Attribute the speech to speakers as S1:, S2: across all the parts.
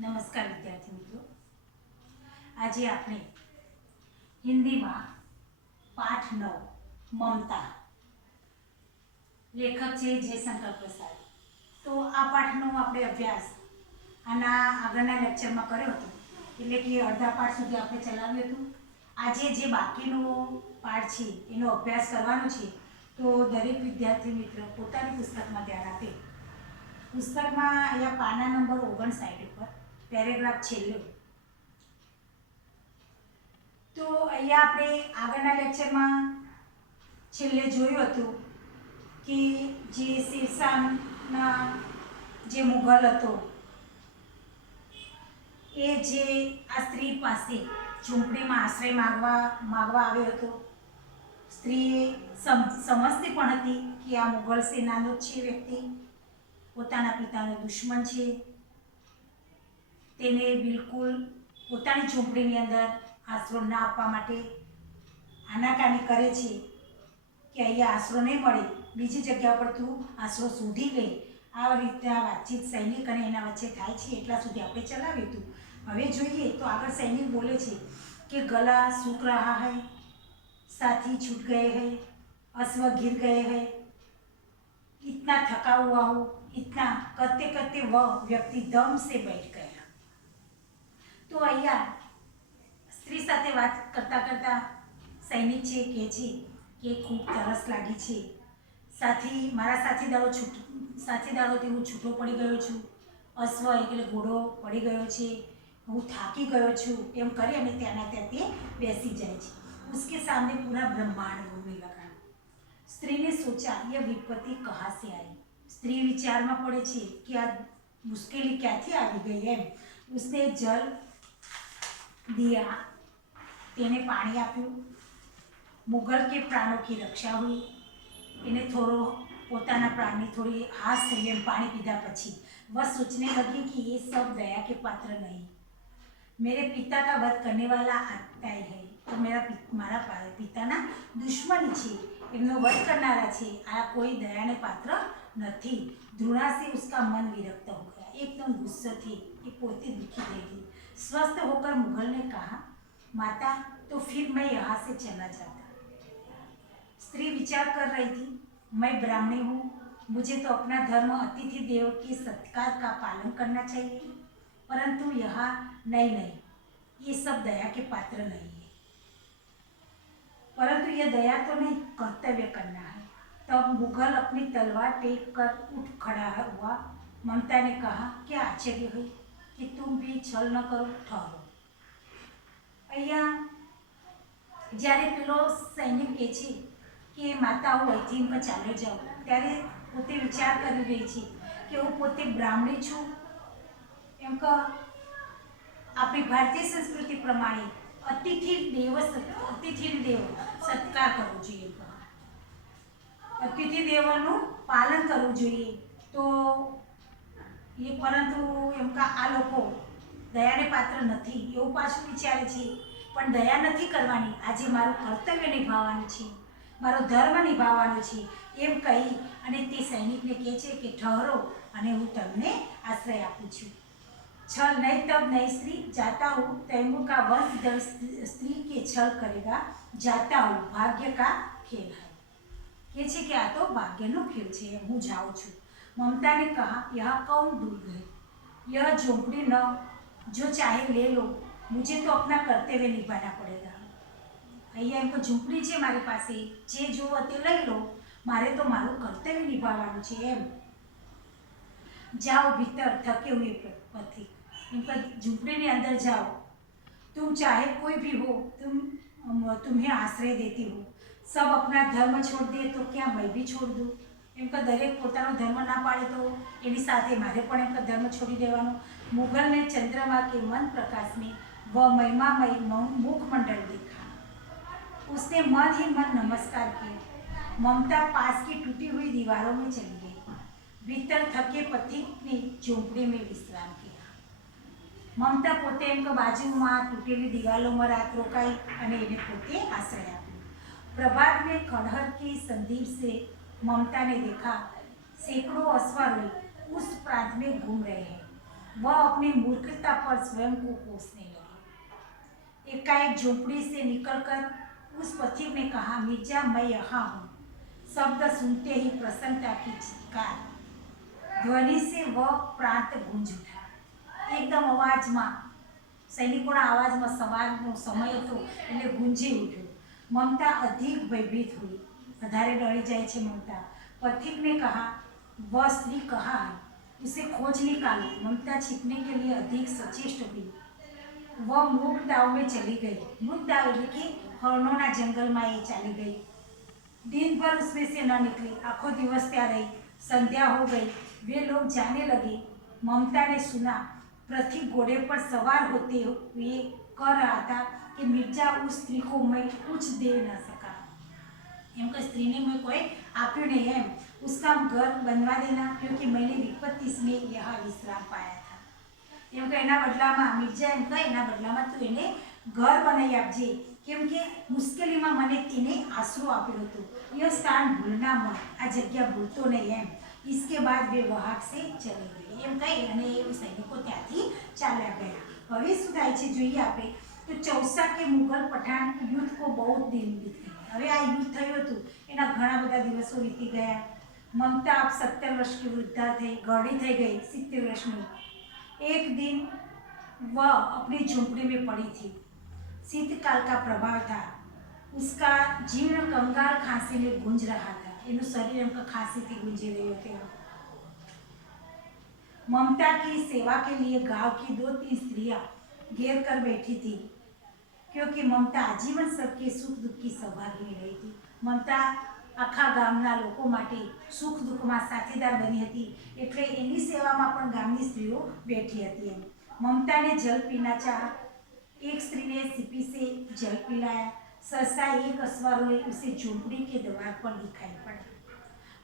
S1: નમસ્કાર વિદ્યાર્થી મિત્રો. આજે આપણે હિન્દીમાં પાઠ નવ, મમતા. લેખક છે જયશંકર પ્રસાદ. તો આ પાઠનો આપણે અભ્યાસ આના આગળના લેક્ચરમાં કર્યો હતો, એટલે કે અડધા પાઠ સુધી આપણે ચલાવ્યું હતું. આજે જે બાકીનો પાઠ છે, એનો અભ્યાસ કરવાનો છે, તો દરેક વિદ્યાર્થી મિત્ર પોતાની પુસ્તકમાં ધ્યાન આપે. પુસ્તકમાં અહીંયા પાના નંબર ઓગણસાઠ ઉપર પેરેગ્રાફ છેલ્લો તો અહીંયા આપણે આગળના લેક્ચરમાં છેલ્લે જોયું હતું કે જે શિરસાના જે મુઘલ હતો, એ જે આ સ્ત્રી પાસે ઝૂંપડીમાં આશ્રય માગવા માગવા આવ્યો હતો, સ્ત્રીએ સમ, સમજતી પણ હતી કે આ મુઘલ સેનાનો છે વ્યક્તિ, પોતાના પિતાનો દુશ્મન છે. તેને બિલકુલ પોતાની ઝૂંપડીની અંદર આશરો ના આપવા માટે આનાકાની કરે છે કે અહીંયા આશરો નહીં મળે બીજી જગ્યા પર તું આશરો શોધી લે આ રીતના વાતચીત સૈનિક અને એના વચ્ચે થાય છે એટલા સુધી આપણે ચલાવ્યું હતું હવે જોઈએ તો આગળ સૈનિક બોલે છે કે ગલા સૂક રહા હૈ साथी छूट गए हैं अश्व गिर गए हैं इतना थका हुआ हूँ इतना करते करते वह व्यक्ति दम से बैठ गया તો અહીંયા સ્ત્રી સાથે વાત કરતાં કરતાં સૈનિક છે કહે છે કે ખૂબ તરસ લાગી છે. સાથી, મારા સાથીદારો છૂટ, સાથીદારોથી હું છૂટો પડી ગયો છું. અશ્વ એટલે ઘોડો પડી ગયો છે. હું થાકી ગયો છું. એમ કરી અને ત્યાંના ત્યાં તે બેસી જાય છે. उसके સામે પૂરા ब्रह्मांड रोने लगा સ્ત્રી સોચા, યે વિપત્તિ કહા સે આવી સ્ત્રી વિચારમાં પડે છે કે આ મુશ્કેલી ક્યાંથી આવી ગઈ એમ? ઉસને જલ दिया તેને પાણી આપ્યું મુગલ કે પ્રાણો की રક્ષા हुई એને થોડો પોતાના પ્રાણની થોડી હાથ થઈ એમ પાણી પીધા પછી वह सोचने लगी कि ये सब दया के पात्र नहीं मेरे पिता का वध करने वाला आता है તો મેરા પિ- મારા પા- પિતાના દુશ્મન છે એમનો વધ કરનારા છે આ કોઈ દયાને પાત્ર નથી ધૃણા से उसका मन विरक्त हो गया एकदम गुस्से थी ये पोती दुखी થઈ ગઈ स्वस्थ होकर मुगल ने कहा, माता तो फिर मैं यहाँ से चला जाता। स्त्री विचार कर रही थी, मैं ब्राह्मणी हूँ, मुझे तो अपना धर्म, अतिथि देव के सत्कार का पालन करना चाहिए। परंतु यह नहीं नहीं, ये सब दया के पात्र नहीं है। परंतु यह दया तो नहीं, कर्तव्य करना है। तब मुगल अपनी तलवार टेक कर उठ खड़ा हुआ। ममता ने कहा, क्या आश्चर्य है कि तुम भी छल न करो ठहरो અહીંયા જ્યારે પેલો સૈનિક કહે છે કે માતા હું અહીંથી પર ચાલ્યો જાઉં ત્યારે પોતે વિચાર કરી રહી છે કે હું પોતે બ્રાહ્મણી છું એમ કે આપણી ભારતીય સંસ્કૃતિ પ્રમાણે અતિથિ દેવ સત- અતિથિ દેવ સત્કાર કરવો જોઈએ અતિથિ દેવનું પાલન કરવું જોઈએ તો એ પરંતુ એમ કે આ લોકો દયાને પાત્ર નથી, એવું પાછું વિચારે છે. પણ દયા નથી કરવાની. આજે મારું કર્તવ્ય નિભાવવાનું છે. મારો ધર્મ નિભાવવાનો છે. એમ કહી અને તે સૈનિકને કહે છે કે ઠહરો અને હું તમને આશ્રય આપું છું. છલ નહીં તબ નહીં સ્ત્રી, જાતા હું તૈમુ કા વંશ સ્ત્રી કે છલ કરેગા. જાતા હું, ભાગ્ય કા ખેલ હૈ. કે છે કે આ તો ભાગ્યનો ખેલ છે. હું જાઉં છું. મમતાને કહા यह कौन दूर गए यह झोंपड़ी न जो चाहे ले लो मुझे तो अपना कर्तव्य निभाना पड़ेगा અહીંયા એમ તો ઝૂંપડી છે મારી પાસે જે જોવો તે લઈ લો મારે તો મારું કર્તવ્ય નિભાવવાનું છે એમ जाओ भीतर थके हुए पथिक इनका झुंपड़े ने अंदर जाओ तुम चाहे कोई भी हो तुम अम, तुम्हें आश्रय देती हो सब अपना धर्म छोड़ दे तो क्या मैं भी छोड़ दूँ એમ કે દરેક પોતાનો ધર્મ ના પાડે તો એની સાથે મારે પણ એમ કે ધર્મ છોડી દેવાનો. મુગલને ચંદ્રમાં કે મન પ્રકાશની વ મહિમામય મુખમંડળ દેખા उसने મન ही મન નમસ્કાર किया મમતા પાસ की टूटी हुई दीवारों મેં चली ગઈ. ભીતર થકે पति ने મેં વિશ્રામ विश्राम મમતા પોતે એમ કે બાજુમાં તૂટેલી દિવાલોમાં રાત રોકાઈ અને એને પોતે આશ્રય આપ્યો. પ્રભાતને ખડહર કી સંદીપ સે ममता ने देखा सैकड़ों अश्वारोही उस प्रांत में घूम रहे हैं वह अपनी मूर्खता पर स्वयं को कोसने लगे एकाएक झोपड़ी से निकलकर उस पथिक ने कहा मिर्जा मैं यहाँ हूँ शब्द सुनते ही प्रसन्नता की चित्कार ध्वनि से वह प्रांत गूंज उठा એકદમ અવાજમાં સૈનિકોના અવાજમાં સવારનો સમય હતો એટલે ગુંજી ઉઠ્યો મમતા અધિક ભયભીત हुई વધારે ડરી જાય છે મમતા पथिक ने कहा वह स्त्री कहा है उसे खोज निकालो ममता छिपने के लिए अधिक सचेष्ट हुई वह मूक दाव में चली गई मूक दाव એટલે કે હરણોના જંગલમાં એ ચાલી ગઈ दिन भर उसमें से न निकली आखो दिवस त्या रही संध्या हो गई वे लोग जाने लगे ममता ने सुना प्रतीक घोड़े पर सवार होते हुए कह रहा था कि मिर्जा उस स्त्री को मैं कुछ दे न सका એम का स्त्री ने मैं कोई आप्यो ने एम उसका हम घर बनवा देना क्योंकि मैंने विपत्ति इसमें यह विश्राम એમ કે એના બદલામાં મિર્જા એમ કહે, એના બદલામાં તું એને ઘર બનાવી આપજે. કેમ કે મુશ્કેલીમાં મને તેને આશરો આપ્યો હતો. યહ સ્થાન ભૂલના મત આ જગ્યા ભૂલતો નહીં એમ. इसके બાદ બે वहां સે चले ગઈ એમ કહી, અને એ સૈનિકો ત્યાંથી ચાલ્યા ગયા. હવે શું થાય છે, જોઈએ આપણે. તો ચૌસા કે મુગલ પઠાણ યુદ્ધ કો બહુ દિલ બીત હવે આ યુદ્ધ થયું હતું એના ઘણા બધા દિવસો વીતી ગયા મમતા આપ સત્તર વર્ષ की वृद्धा થઈ ગળી થઈ ગઈ સિત્તેર વર્ષની एक दिन वह अपनी झोंपड़ी में पड़ी थी शीतकाल का प्रभाव था उसका जीर्ण कंगाल खांसी में गूंज रहा था એનું શરીર એમ કે ખાંસીથી ગુંજી રહ્યું હતું ममता की सेवा के लिए गांव की दो तीन स्त्रियां घेर कर बैठी थी क्योंकि ममता आजीवन सबके सुख दुख की સૌભાગી રહી હતી મમતા આખા ગામના લોકો માટે સુખ દુઃખમાં સાથીદાર બની હતી એટલે એની સેવામાં પણ ગામની સ્ત્રીઓ બેઠી હતી એમ મમતાને જલ પીના ચાહ एक स्त्री ने सीपी से जल पिलाया सहसा एक अश्वारोही उसे झोंपड़ी के द्वार पर दिखाई पड़ा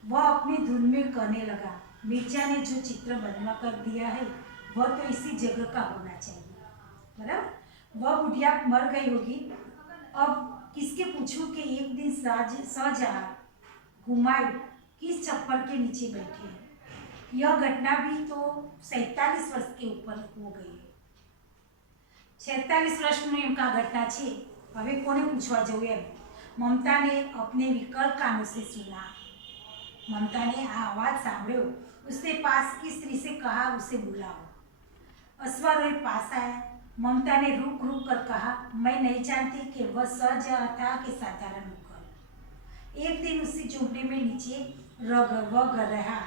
S1: वह अपनी धुन में कहने लगा मिर्जा ने जो चित्र बनवा कर दिया है वह तो इसी जगह का होना चाहिए बराबर वह बुढ़िया मर गई होगी अब किसके पूछूं कि एक दिन साज सहजहा हुमायूं किस छप्पर के नीचे बैठे हैं यह घटना भी तो सैतालीस वर्ष के ऊपर हो गई है છેતાલીસ વર્ષની એમ કા ઘટના છે હવે કોને પૂછવા જવું એમ મમતાને અપને વિકલ કાનો से सुना ममता ने આ અવાજ સાંભળ્યો उसने पास की स्त्री से कहा उसे बुलाओ अश्वारोही पास आया ममता ने रुक रुक कर कहा मैं नहीं जानती कि वह सज था कि साधारण मुखर एक दिन उसी झोपड़ी में नीचे रग वह घर रहा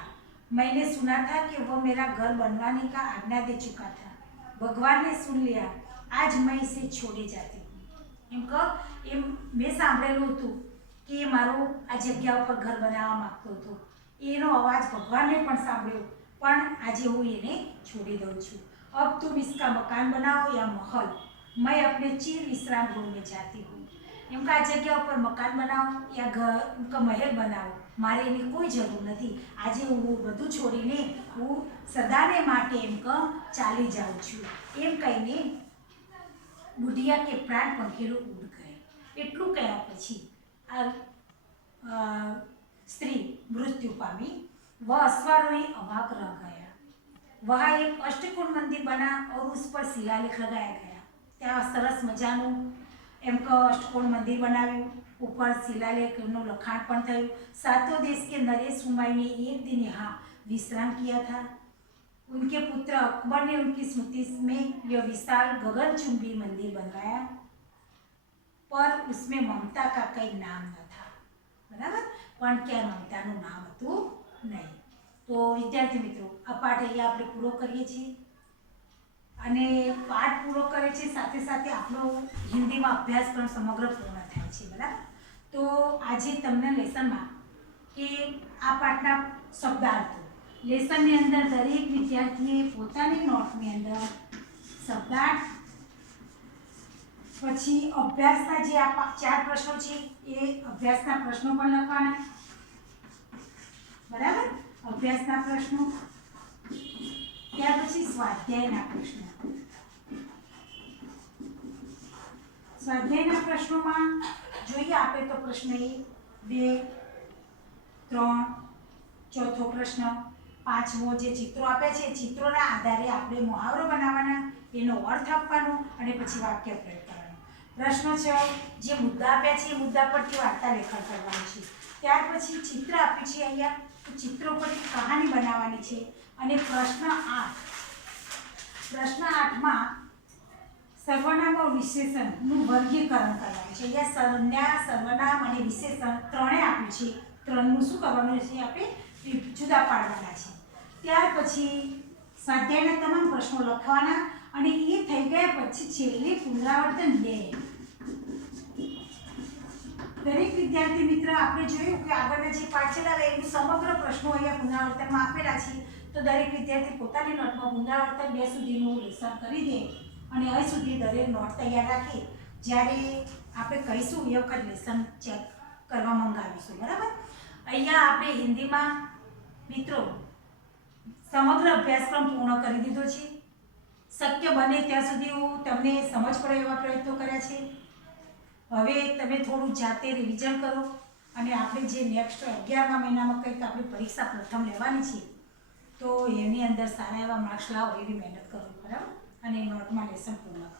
S1: मैंने सुना था कि वह मेरा घर बनवाने का आज्ञा दे चुका था भगवान ने सुन लिया आज मैं इसे छोड़े जाती हूँ એમ કહો એમ મેં સાંભળેલું હતું કે એ મારું આ જગ્યા ઉપર ઘર બનાવવા માંગતો હતો એનો અવાજ ભગવાનને પણ સાંભળ્યો પણ આજે હું એને છોડી દઉં છું अब तुम इसका मकान बनाओ या महल मैं अपने चिर विश्राम गृह में जाती हूँ એમ કે આ જગ્યા ઉપર મકાન બનાવો યા ઘર એમ કે મહેલ બનાવો મારે એની કોઈ જરૂર નથી આજે હું બધું છોડીને હું સદાને માટે એમ કે ચાલી જાઉં છું એમ કહીને બુઢિયા કે પ્રાણ પંખીડો ઉડ ગયે એટલું કહ્યા પછી આ અ, સ્ત્રી મૃત્યુ પામી वह अश्वारोही अवाक रह गया वहाँ एक अष्टकोण मंदिर बना और उस पर शिलालेख लगाया गया ત્યાં સરસ મજાનું એમ કે અષ્ટકોણ મંદિર બનાવ્યું ઉપર શિલાલેખનું લખાણ પણ થયું सातों देश के नरेश हुमायूं ने एक दिन यहाँ विश्राम किया था उनके पुत्र अकबर ने उनकी स्मृति में यह विशाल गगनचुंबी मंदिर बनवाया पर उसमें ममता का कई नाम न था બરાબર પણ ક્યાં મમતાનું નામ હતું નહીં તો વિદ્યાર્થી મિત્રો, આ પાઠ અહીંયા આપણે પૂરો કરીએ છીએ. અને પાઠ પૂરો કરે છે, સાથે સાથે આપણો હિન્દીમાં અભ્યાસક્રમ સમગ્ર પૂર્ણ થાય છે, બરાબર? તો આજે તમને લેસનમાં કે આ પાઠના શબ્દાર્થો. લેસનની અંદર દરેક વિદ્યાર્થીએ પોતાની નોટની અંદર શબ્દાર્થ, પછી અભ્યાસના જે આ ચાર પ્રશ્નો છે, એ અભ્યાસના પ્રશ્નો પણ લખવાના. બરાબર? અભ્યાસના પ્રશ્નો? ત્યાર પછી સ્વાધ્યાયના પ્રશ્નો. સ્વાધ્યાયના પ્રશ્નોમાં જોઈએ આપણે તો પ્રશ્ન એક, બે, ત્રણ, ચોથો પ્રશ્ન. પાંચમો જે ચિત્રો આપ્યા છે, એ ચિત્રોના આધારે આપણે મુહાવરો બનાવવાના, એનો અર્થ આપવાનો અને પછી વાક્ય પ્રયોગ કરવાનો. પ્રશ્ન છે, જે મુદ્દા આપ્યા છે, એ મુદ્દા પરથી વાર્તા લેખન કરવાનું છે. ત્યાર પછી ચિત્ર આપ્યું છે અહીંયા. ચિત્રો પર કહાની બનાવવાની છે અને પ્રશ્ન આઠ. પ્રશ્ન આઠમાં સર્વનામ વિશેષણનું વર્ગીકરણ કરવાનું છે. અહીંયા સંજ્ઞા સર્વનામ અને વિશેષણ ત્રણે આપ્યું છે. ત્રણનું શું કરવાનું છે? આપણે જુદા પાડવાના છે. ત્યાર પછી સ્વાધ્યાયના તમામ પ્રશ્નો લખવાના અને એ થઈ ગયા પછી છેલ્લે પુનરાવર્તન બે. દરેક વિદ્યાર્થી મિત્ર, આપણે જોયું કે આગળના જે પાઠ રહેલું સમગ્ર પ્રશ્નો અહીંયા પુનરાવર્તનમાં આપેલા છે. તો દરેક વિદ્યાર્થી પોતાની નોટમાં પુનરાવર્તન બે સુધીનું લેસન કરી દે અને અહીં સુધી દરેક નોટ તૈયાર રાખે. જ્યારે આપણે કહીશું, એ વખત લેસન ચેક કરવા મંગાવીશું, બરાબર? અહીંયા આપણે હિન્દીમાં, મિત્રો, સમગ્ર અભ્યાસક્રમ પૂર્ણ કરી દીધો છે. શક્ય બને ત્યાં સુધી હું તમને સમજ પડે એવા પ્રયત્નો કર્યા છે. હવે તમે થોડું જાતે રિવિઝન કરો અને આપણે જે નેક્સ્ટ અગિયારમા મહિનામાં કંઈક આપણી પરીક્ષા પ્રથમ લેવાની છે, તો એની અંદર સારા એવા માર્ક્સ લાવો એવી મહેનત કરો બરાબર? અને નોટમાં લેસન પૂર્ણ કરો.